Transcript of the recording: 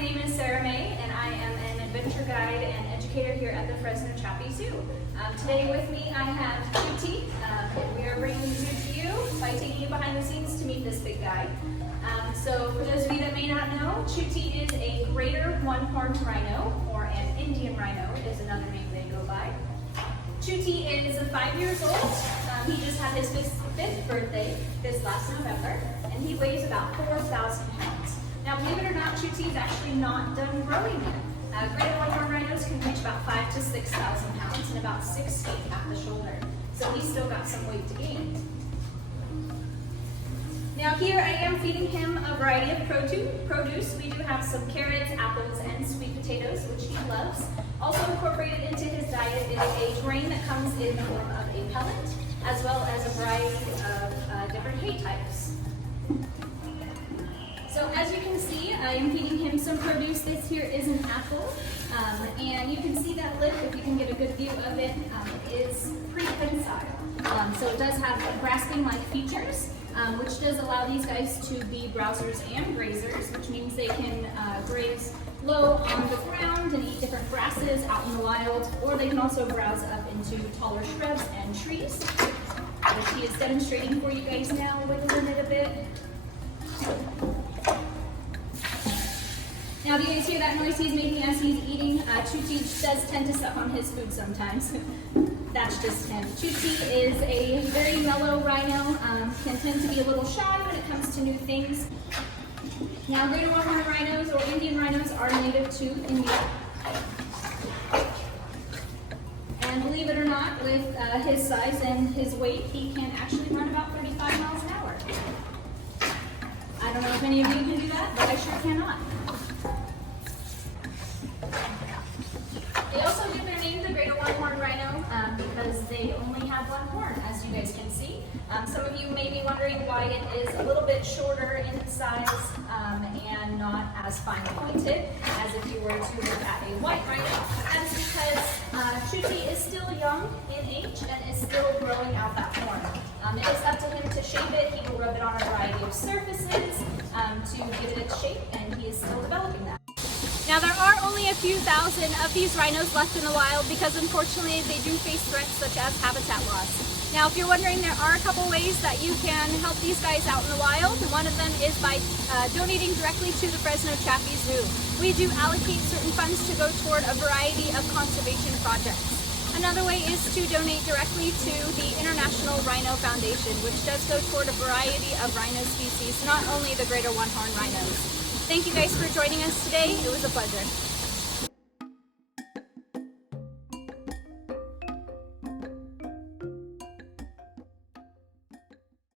my name is Saramae, and I am an adventure guide and educator here at the Fresno Chaffee Zoo. Today with me I have Chutti, and we are bringing the zoo to you by taking you behind the scenes to meet this big guy. So for those of you that may not know, Chutti is a greater one-horned rhino, or an Indian rhino is another name they go by. Chutti is 5 years old. He just had his fifth birthday this last November, and he weighs about 4,000 pounds. Now, believe it or not, Chutti is actually not done growing yet. Greater one-horned rhinos can reach about 5,000 to 6,000 pounds and about 6 feet at the shoulder. So he's still got some weight to gain. Now here I am feeding him a variety of produce. We do have some carrots, apples, and sweet potatoes, which he loves. Also incorporated into his diet is a grain that comes in the form of a pellet, as well as a variety of different hay types. So as you can see, I am feeding him some produce. This here is an apple, and you can see that lip, if you can get a good view of it, is pretty prehensile. So it does have grasping-like features, which does allow these guys to be browsers and grazers, which means they can graze low on the ground and eat different grasses out in the wild, or they can also browse up into taller shrubs and trees, which he is demonstrating for you guys now, wiggling it a bit. Now, do you guys hear that noise he's making as he's eating? Chutti does tend to suck on his food sometimes. That's just him. Chutti is a very mellow rhino, can tend to be a little shy when it comes to new things. Now, greater one-horned rhinos or Indian rhinos are native to India. And believe it or not, with his size and his weight, he can actually run about 35 miles an hour. I don't know if any of you can do that, but I sure cannot. They also give their name the greater one-horned rhino because they only have one horn, as you guys can see. Some of you may be wondering why it is a little bit shorter in size and not as fine pointed as if you were to look at a white rhino. That is because Chutti is still young in age and is still growing out that horn. It is up to him to shape it. He will rub it on a variety of surfaces to give it its shape, and he is still developing that. Now, there are only a few thousand of these rhinos left in the wild because unfortunately they do face threats such as habitat loss. Now, if you're wondering, there are a couple ways that you can help these guys out in the wild. One of them is by donating directly to the Fresno Chaffee Zoo. We do allocate certain funds to go toward a variety of conservation projects. Another way is to donate directly to the International Rhino Foundation, which does go toward a variety of rhino species, not only the greater one-horned rhinos. Thank you guys for joining us today. It was a pleasure.